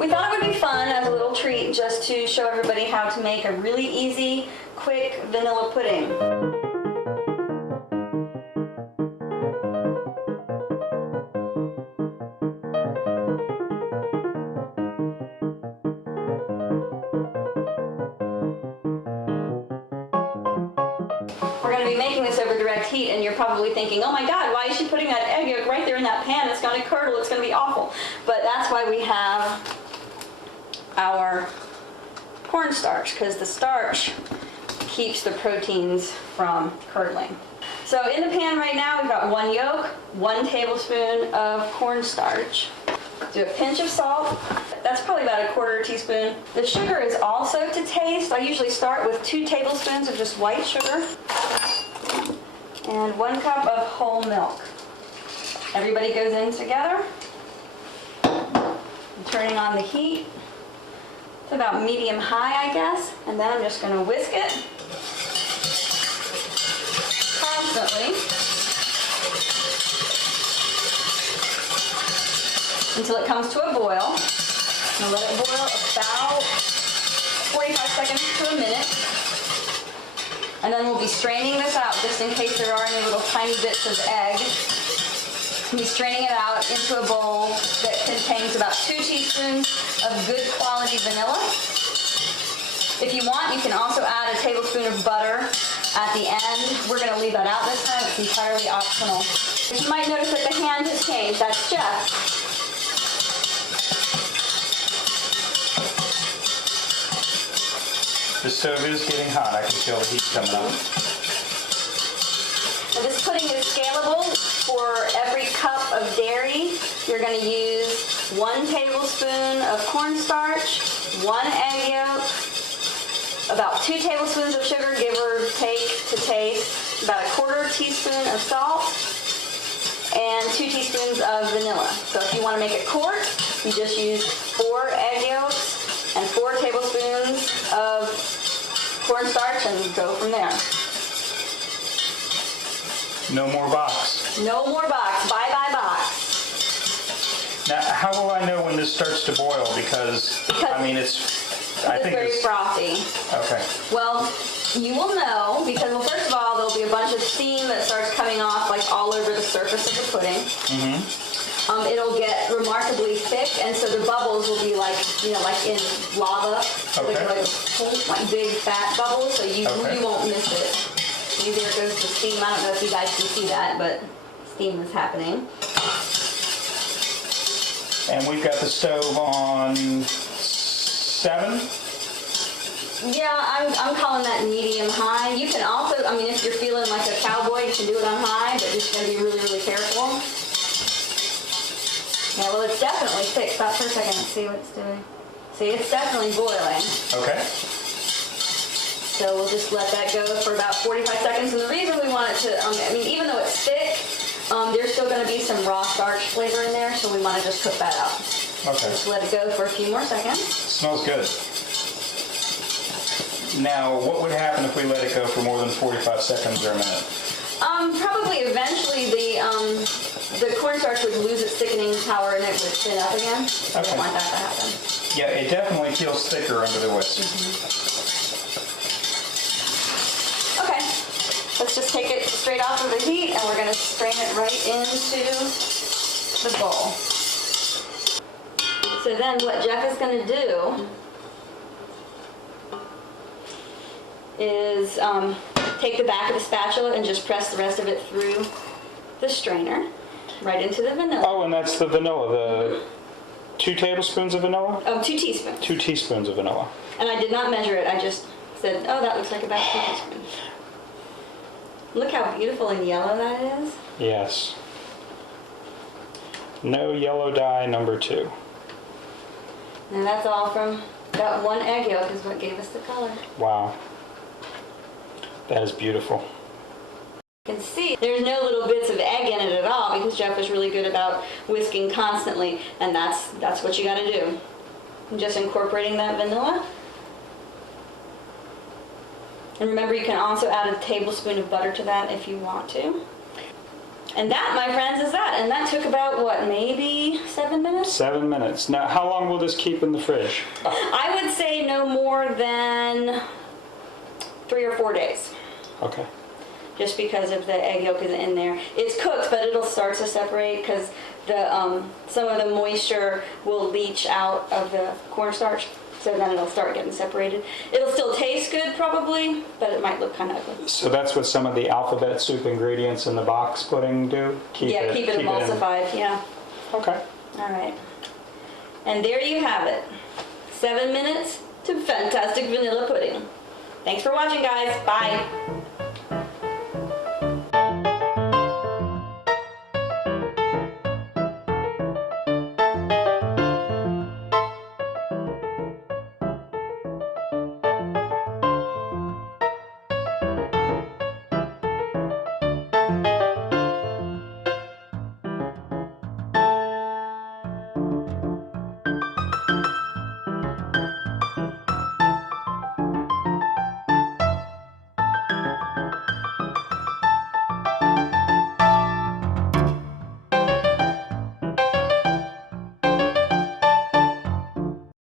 We thought it would be fun as a little treat just to show everybody how to make a really easy, quick vanilla pudding. We're going to be making this over direct heat, and you're probably thinking, oh my God, why is she putting that egg yolk right there in that pan? It's going to curdle, it's going to be awful. But that's why we have our cornstarch, because the starch keeps the proteins from curdling. So in the pan right now, we've got 1 yolk, 1 tablespoon of cornstarch. Do a pinch of salt. That's probably about a 1/4 teaspoon. The sugar is also to taste. I usually start with 2 tablespoons of just white sugar and 1 cup of whole milk. Everybody goes in together. I'm turning on the heat to about medium-high, I guess, and then I'm just going to whisk it constantly until it comes to a boil. I'm going to let it boil about 45 seconds to a minute. And then we'll be straining this out just in case there are any little tiny bits of egg. We'll be straining it out into a bowl that contains about 2 teaspoons of good quality vanilla. If you want, you can also add a tablespoon of butter at the end. We're going to leave that out this time. It's entirely optional. You might notice that the hand has changed. That's Jeff. The stove is getting hot. I can feel the heat coming up. Now this pudding is scalable. For every cup of dairy, you're going to use 1 tablespoon of cornstarch, 1 egg yolk, about 2 tablespoons of sugar, give or take to taste, about a 1/4 teaspoon of salt, and 2 teaspoons of vanilla. So if you want to make a quart, you just use 4 egg yolks and 4 tablespoons of cornstarch and go from there. No more box. No more box. Bye-bye box. Now, how will I know when this starts to boil? Because I mean, it's very frothy. Okay. Well, you will know because, well, first of all, there'll be a bunch of steam that starts coming off like all over the surface of the pudding. Mm-hmm. It'll get remarkably thick, and so the bubbles will be like, you know, like in lava. Okay. Like big fat bubbles, so you won't miss it. See, there goes the steam. I don't know if you guys can see that, but steam is happening. And we've got the stove on 7? Yeah, I'm calling that medium-high. You can also, I mean, if you're feeling like a cowboy, you can do it on high, but you're just going to be really, really careful. Yeah, well, it's definitely thick. Stop for a second and see what it's doing. See, it's definitely boiling. Okay. So we'll just let that go for about 45 seconds. And the reason we want it to, I mean, even though it's thick, there's still going to be some raw starch flavor in there, so we want to just cook that up. Okay. Just let it go for a few more seconds. Smells good. Now, what would happen if we let it go for more than 45 seconds or a minute? Probably eventually the cornstarch would lose its thickening power and it would thin up again. Okay. We don't want that to happen. Yeah, it definitely feels thicker under the whisk. Okay, let's just take it straight off of the heat and we're going to strain it right into the bowl. So then what Jeff is going to do is take the back of the spatula and just press the rest of it through the strainer right into the vanilla. Oh, and that's the vanilla, the 2 tablespoons of vanilla? Oh, 2 teaspoons. 2 teaspoons of vanilla. And I did not measure it, I just said, oh, that looks like about 2 teaspoons. Look how beautiful and yellow that is. Yes. No yellow dye, number 2. And that's all from that 1 egg yolk is what gave us the color. Wow. That is beautiful. You can see there's no little bits of egg in it at all because Jeff was really good about whisking constantly, and that's what you got to do. I'm just incorporating that vanilla. And remember, you can also add a tablespoon of butter to that if you want to. And that, my friends, is that. And that took about, what, maybe 7 minutes? 7 minutes. Now, how long will this keep in the fridge? I would say no more than 3 or 4 days. Okay. Just because of the egg yolk is in there. It's cooked, but it'll start to separate because the some of the moisture will leach out of the cornstarch, so then it'll start getting separated. It'll still taste good probably, but it might look kind of ugly. So that's what some of the alphabet soup ingredients in the box pudding do? Keep it emulsified, yeah. Okay. All right. And there you have it. 7 minutes to fantastic vanilla pudding. Thanks for watching, guys. Bye.